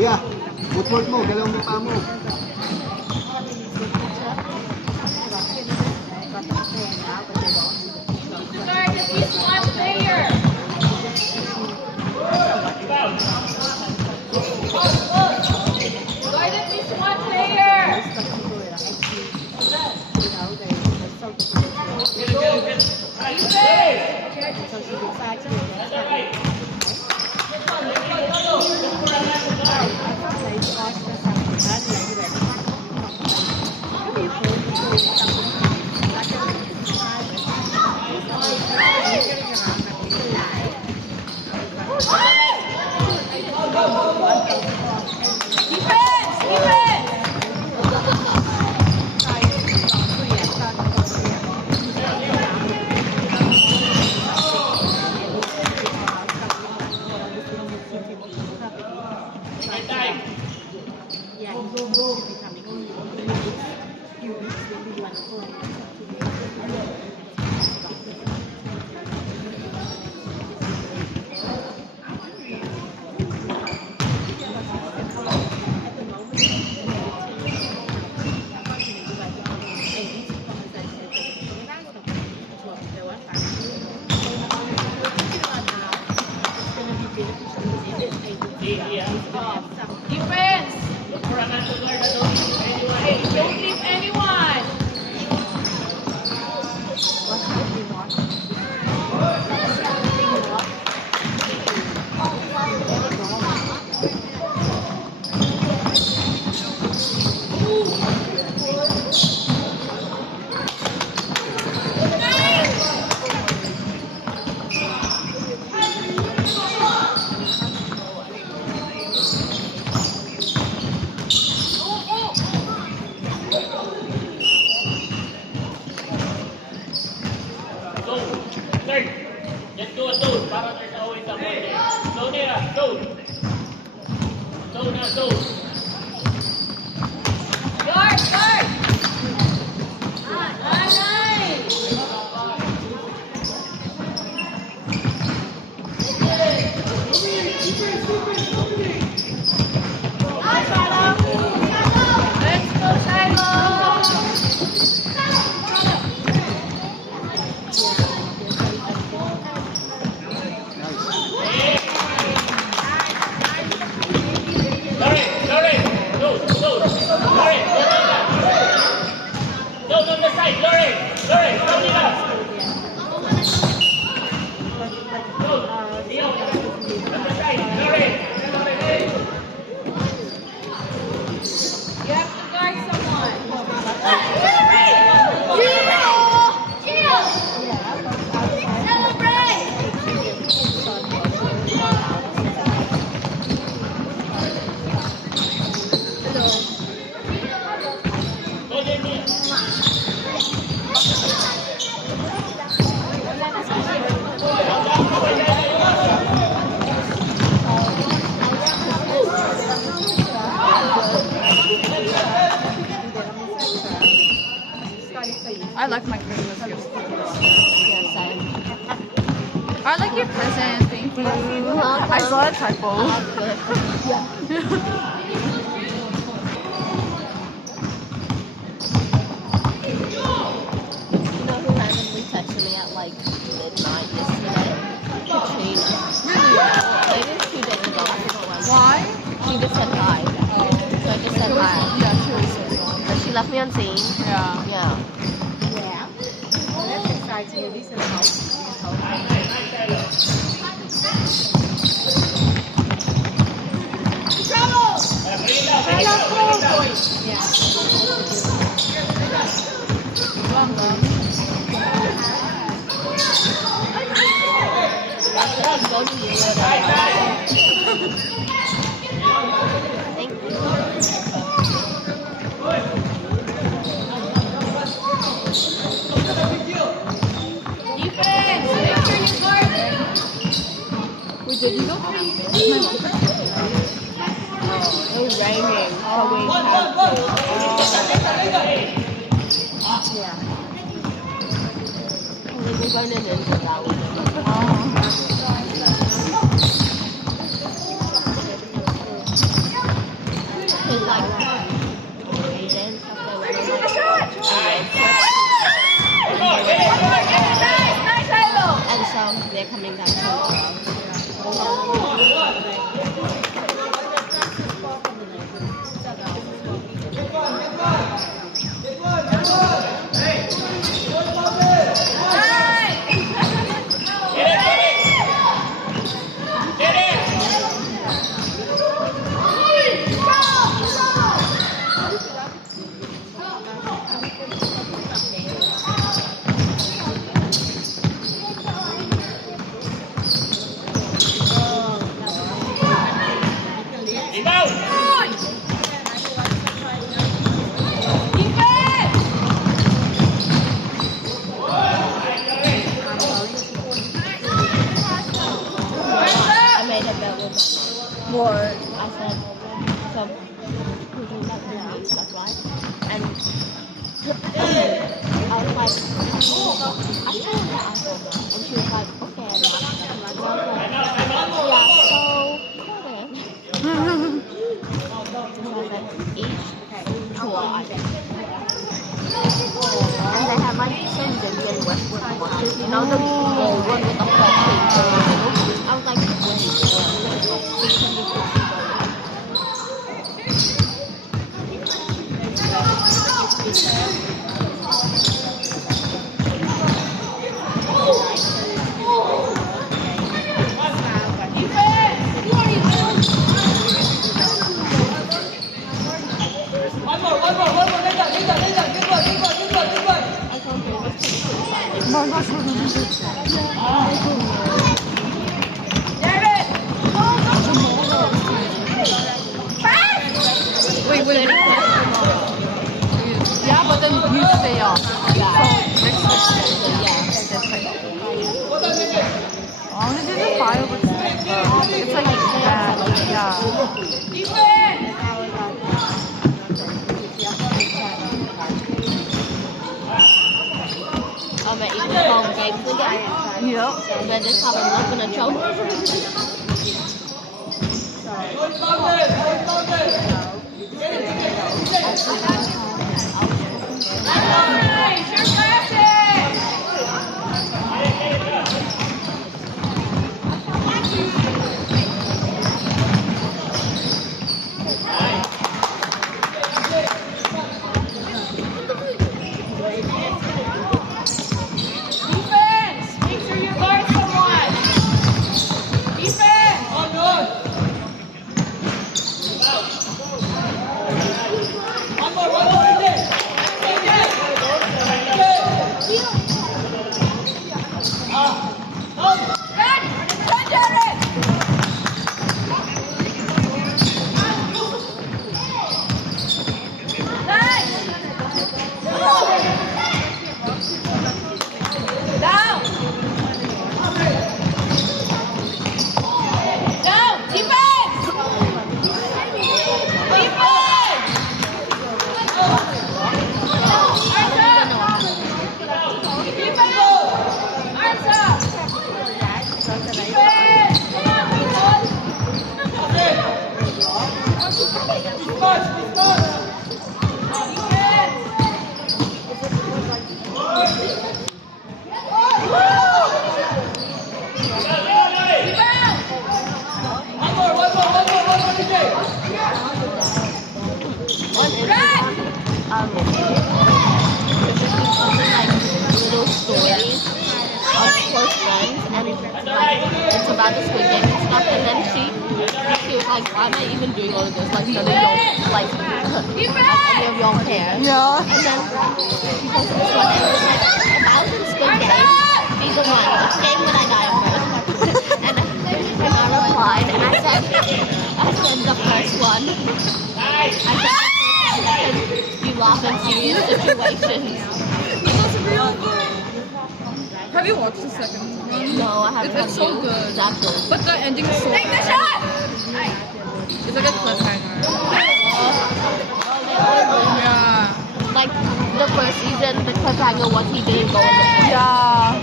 Kuya, footwork mo, dalawang mukha mo. Guard, at least one player. Guard, at least one player. Guard, guard. Nice. Let's go, Shiloh. You have to guard someone. I like my Christmas gifts. I like your present. Thank you. I saw a typo. You know who randomly texted me at like midnight yesterday? Katrina. Maybe 2 days ago. I don't know Why? She just said hi. So I just said hi. Yeah, she was so wrong. But she left me on scene. Yeah. Yeah. That's exciting. At least in the house. Well done. Thank you. Defense, make sure you guard them. Wait, did you go? It's raining. So we have yeah. We're going into that one. It's like Asian stuff they went on. Nice, Shiloh. And so they're coming back to I made a bet with my mom. What? I said, so we can let the meat stuff, right? And I was like, I told her I told her. And she was like, okay, I'm not. And I was like, yeah, so, and I was like, each to watch. And they had like some Indian Westwood watches, you know, the old one with the whole thing. I was like, Wait, wait. Yeah, but then you stay off. yeah, Next Thursday. yeah. I want to do the fireworks. It's like, yeah. Yeah. Defense! Oh, but even home games again. Yep. But this time I'm not gonna choke. Nice! Your glasses! Defense! Make sure you guard someone! Defense! Run! Run, Jared! Nice! Down! Down! Defense! Defense! Arms up! Defense! Arms up! Defense! Come on, people! Little stories of close friends, and like it's about the Squid Game and stuff. And then she was like, "Why am I even doing all of this? Like none of your like any of your hair." Yeah. And then she posted this one, and it was like, "If I was in Squid Game, be the one. Which game would I die first?" And I replied, and I said the first one. I said the first one because you laugh in serious situations. Have you watched the second one? No, I haven't. It's so good. Exactly. But the ending is so Take the shot! It's like a cliffhanger. Yeah. Like the first season, the cliffhanger was he didn't go in the pool. Yeah.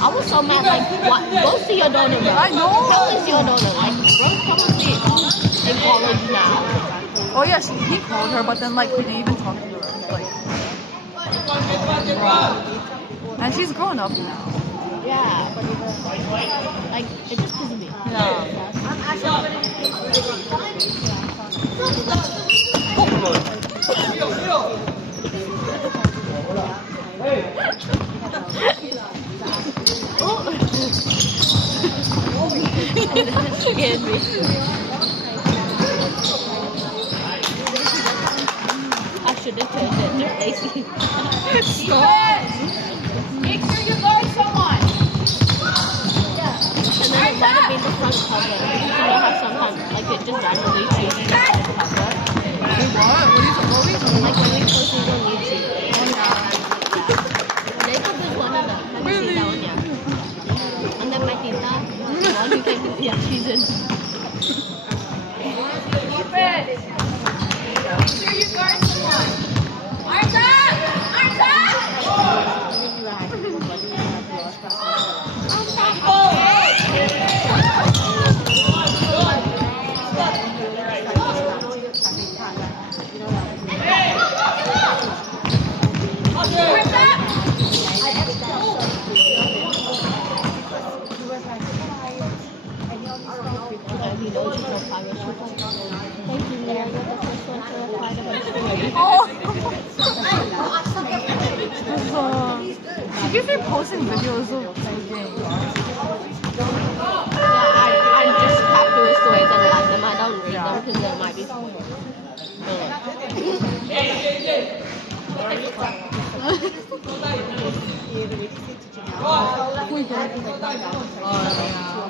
I was so mad. Like, what? Go see your donor, bro. I know. How is your donor? Like, bro, come and see in college now. Oh yeah, he called her, but then like he didn't even talk to her. Like, and she's grown up now. Yeah. Like, it just pisses me. Yeah. That scared me. I should have turned it to Lacey. Defense! Make sure you guard someone! And then it might have been the front cover. Because you know how sometimes, like, it just randomly changes the front cover. Wait, what? Like when we post these on YouTube. Jacob is one of them. Have you seen that one yet? And then my tita, the one who came to, yeah, she's in. Defense! Make sure you guard someone! Arms up! Arms And he knows he's no progress. She's like, thank you, Mary. You're the first one to reply to my story. She keeps reposting videos of the game. I just capture his stories and like them. I don't read them because there might be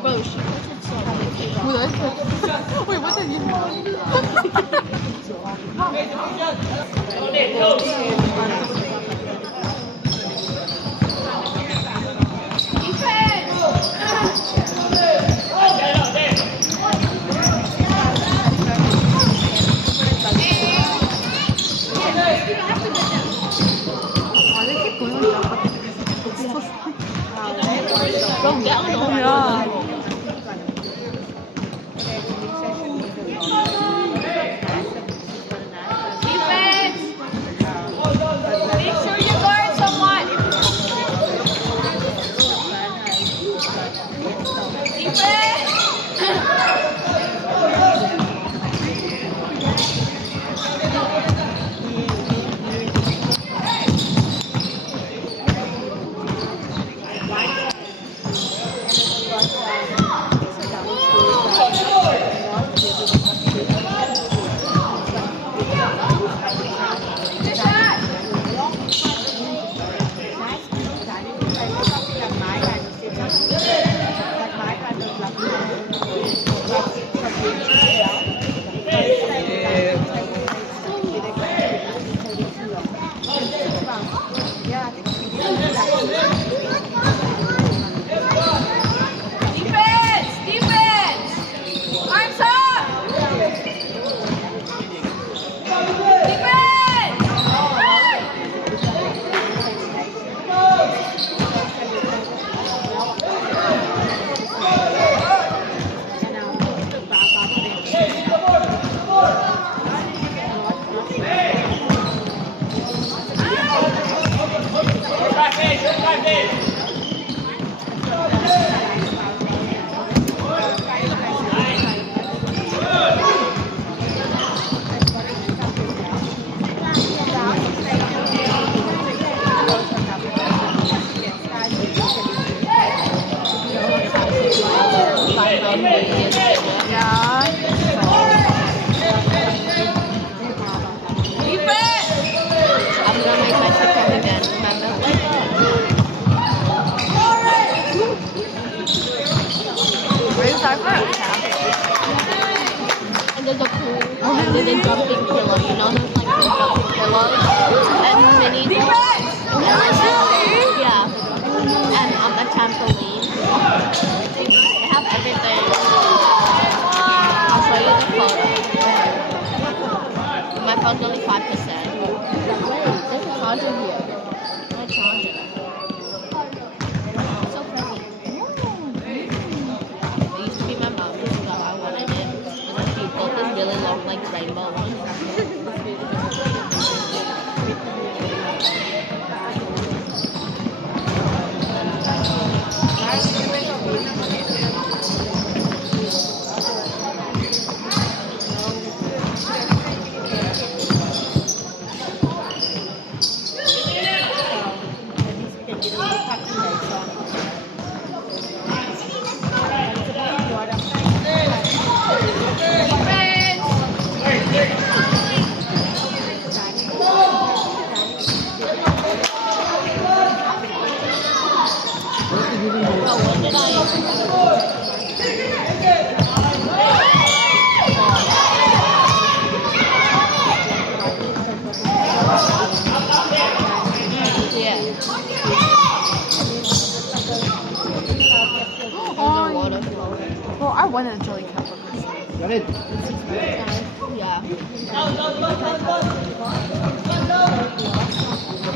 bro, she posted so many. Wait, what did you Defense! Defense! Arms up! Defense! Yeah. Defense! I'm gonna make my TikTok again. Remember? Where is our first? And there's a pool. And there's a jumping pillow. You know, there's like two jumping pillows and mini. Defense! Yeah. And a trampoline. They have everything. I'll show you the photo. My phone's only 5%. There's a charger here. My charger. So pretty. It used to be my mom's, so I wanted it. And then she built this really long, like, rainbow one. Oh, when did Yeah. Oh, Waterfall. well, I wanted a jelly cup for Christmas. Jared, Yeah.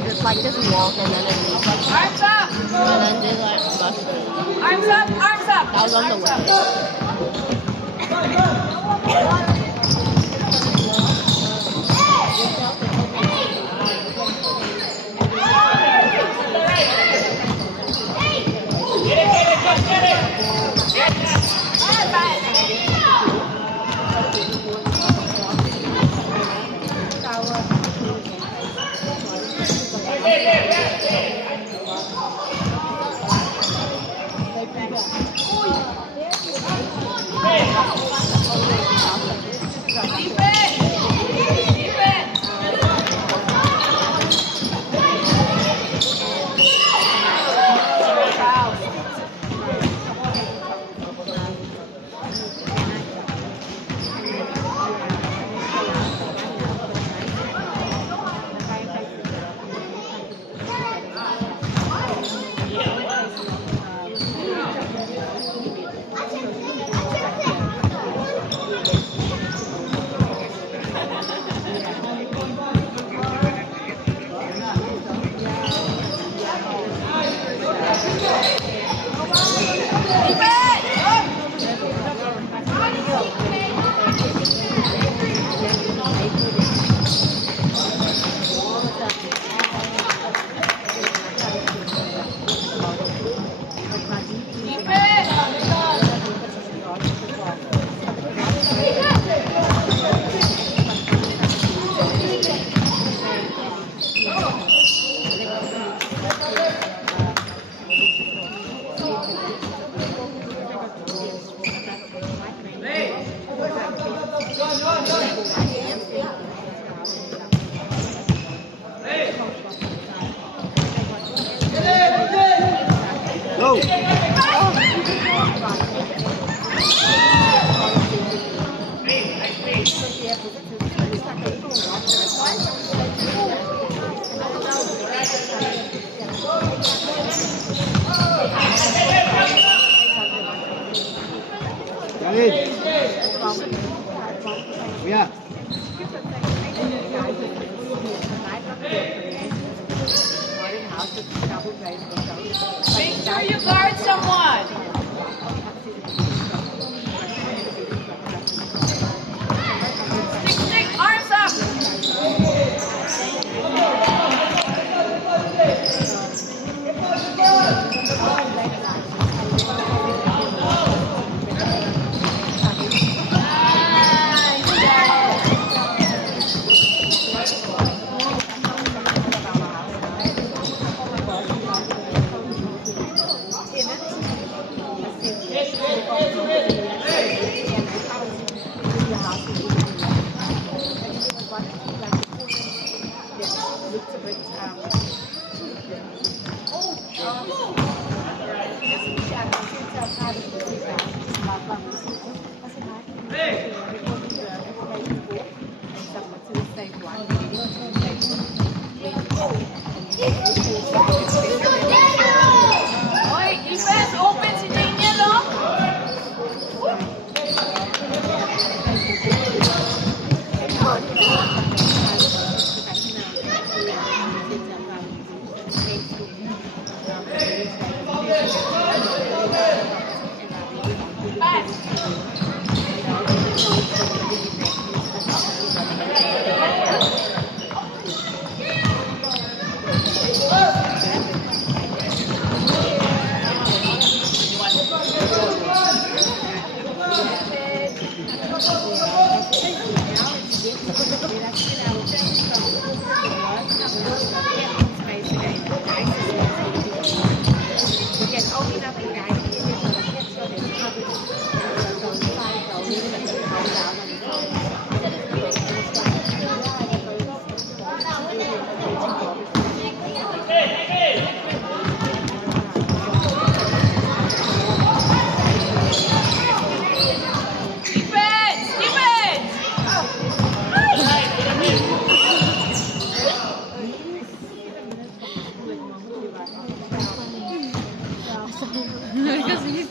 It's like this walk and then it leaves. Arms up! And then there's like mushrooms. Arms up! Arms up! That was on the way. Hey! Galit. Kuya. Make sure you guard someone. Stick, arms up. Oy, defense, open si Daniel, oh. Defense! Defense! Because he's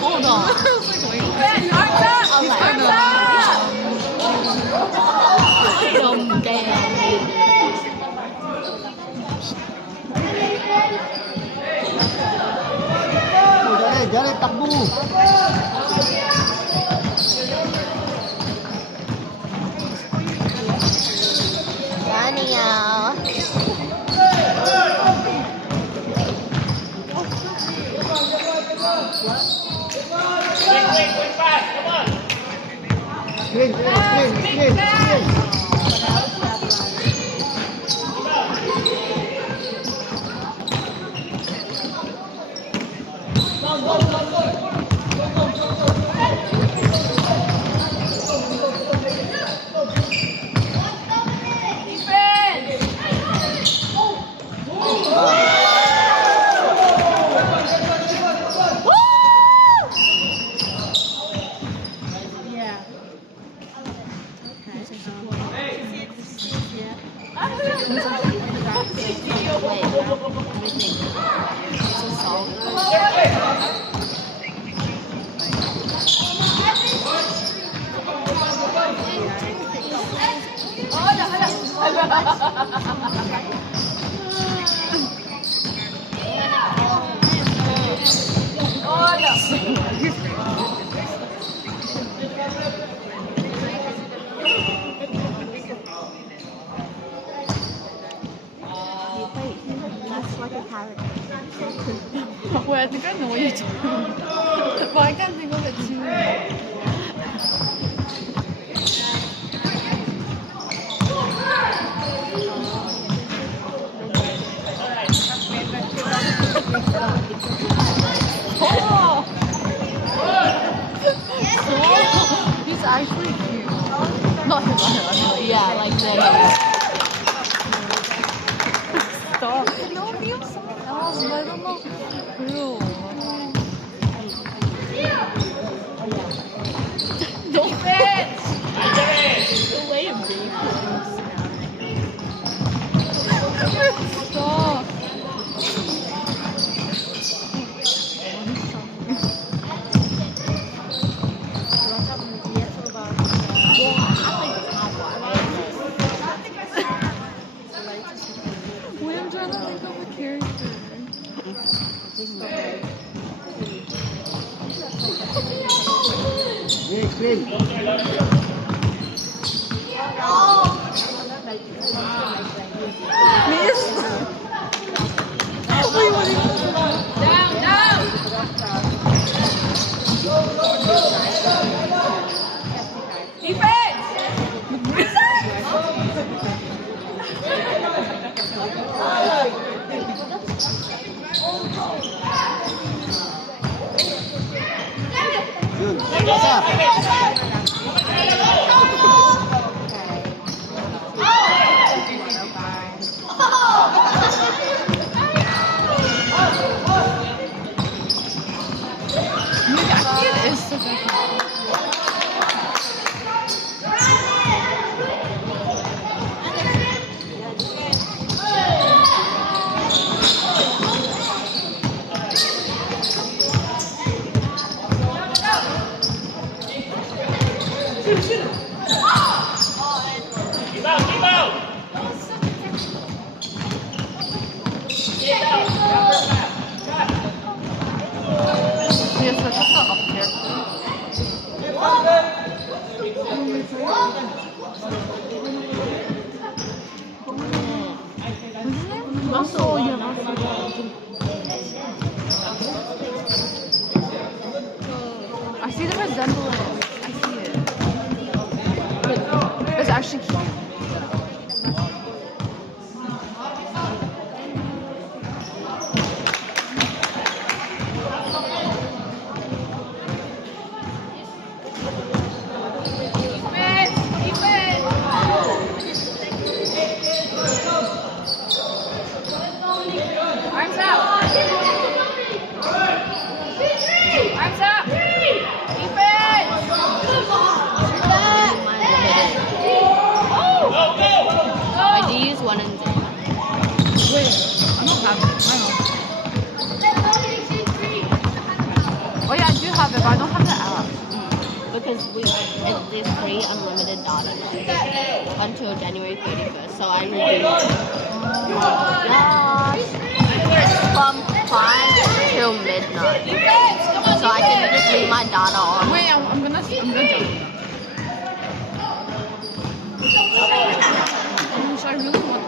hold on. Defense! Arms up! Arms up! Dumb damn. Galit, galit, takbo. Daniel. Screen, screen, screen, screen. Olha. like a character. Wait, I think I know what you're talking about. But I can't think of it too. Oh! He's actually cute. Not him, Yeah, like the. Stop. No, be of someone else, but I don't know who. Don't fit! The way of being. Stop. Wait, I'm trying to think of a character. Hey, Queen. Miss? Wait, what is Down, down. Defense. Yun. Basta. It is so good. Yes, I just got up here. Muscle, yeah, muscle. I see the resemblance. I see it. It's actually cute. Defense. Defense. Arms up. Arms up. Defense. I do use one and zero. Wait, I don't have it. I know. Oh yeah, I do have it, but I don't have the app. Because it's free unlimited data until January 31st. So I redeemed it. Yes. From 5 till midnight. So I can just leave my data on. Wait, I'm gonna jump. Which I really want,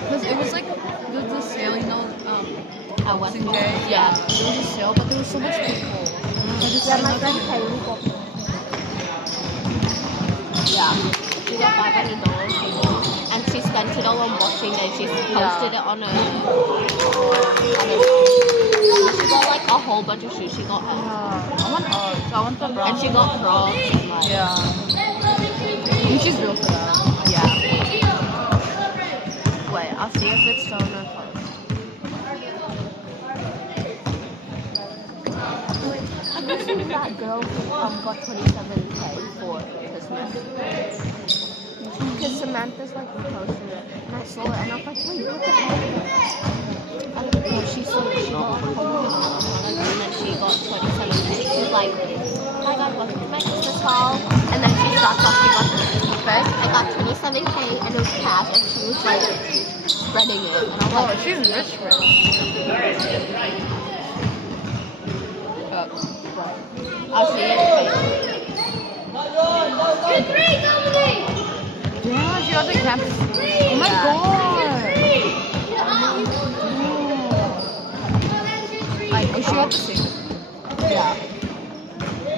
because it was like the sale, you know, At West Boxing Mall. Day. Yeah. There was a sale, but there was so much people. I just Yeah, said, my like, friend Kylie got it. Yeah. She got $500 and she spent it all on Boxing Day. She posted it on her. She got like a whole bunch of shoes. She got I want Uggs. I want the brown. and she got Crocs and like Yeah. I think she's real for that. yeah. Wait, I'll see if it's still on her post. I'm guessing that girl got 27K for Christmas. Because Samantha's like posting it, and I saw it, and I was like, wait, look at that. And she got and then she got 27K. She was like, hi guys, welcome to my Christmas haul. And then she starts off, she got first, I got 27K, and it was cash, and she was like spreading it. And I was Oh, like, she's rich. I'll see it. Damn, she got the campus. Oh my god. about the same. Yeah.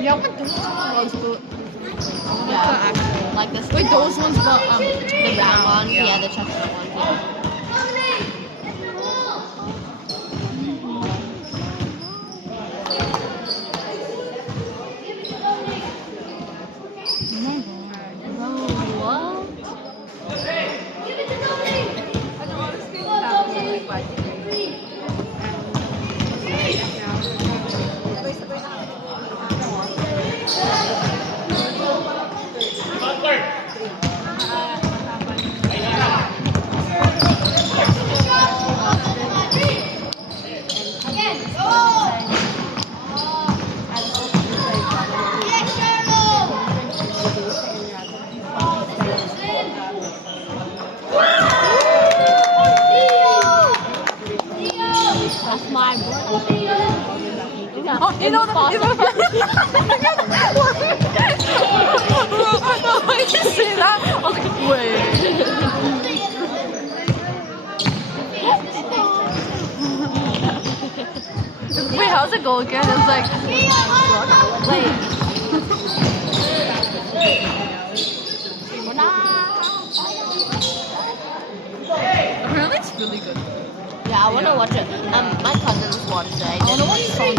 Yeah, I want those ones, but Yeah. Like this. wait, those ones, but The round ones. Yeah, the chestnut ones. Yeah. Bro, what? That's my bro. Oh, you know that. You know that. I just say that. I was like, wait. Wait, how's it go again? It's like, apparently it's really good. Yeah, I wanna watch it. My cousins watched it. I wanna watch Sonic.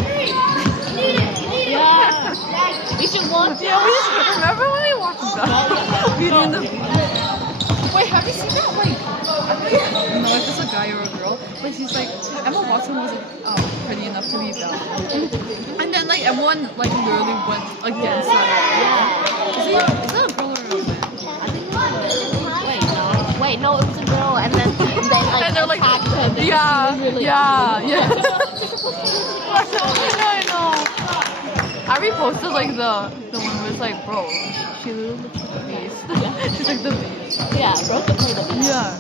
Yeah. We should watch Yeah, we just remember when we watched that. Beauty and the Beast. Wait, have you seen that? Like, I don't know if it's a guy or a girl, but he's like, Emma Watson wasn't pretty enough to be Belle. And then like everyone like literally went against her. Is that a girl or a man? Wait, no, it was a girl, and then they like And they're like, attacked her. because yeah, she was really yeah. I know. I reposted like the one where it's like, bro, she literally looks like a beast. She's like the beast. Yeah, bro, could play the best. Yeah.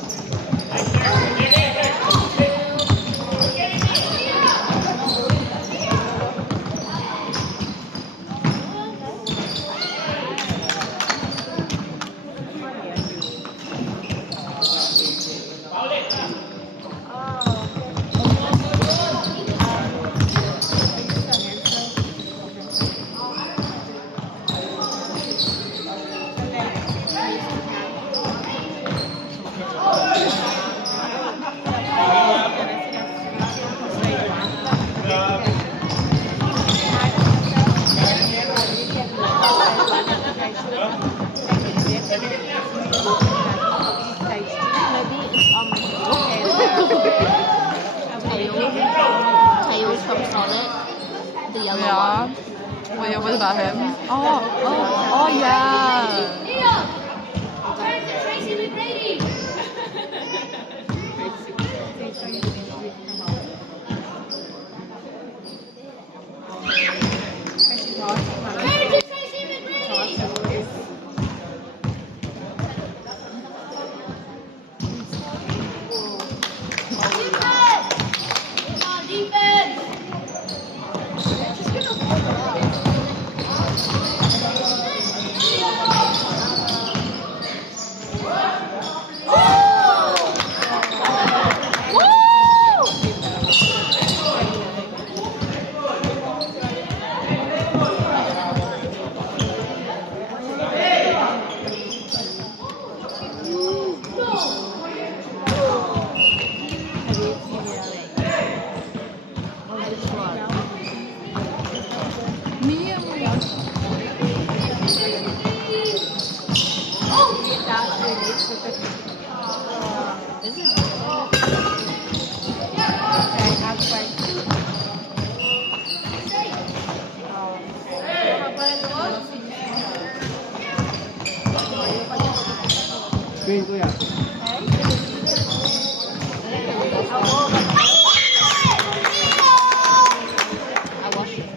Tails from Sonic, the yellow Yeah. one. Wait, what about him? Oh, yeah. Me and Screen ko yan. I watched it.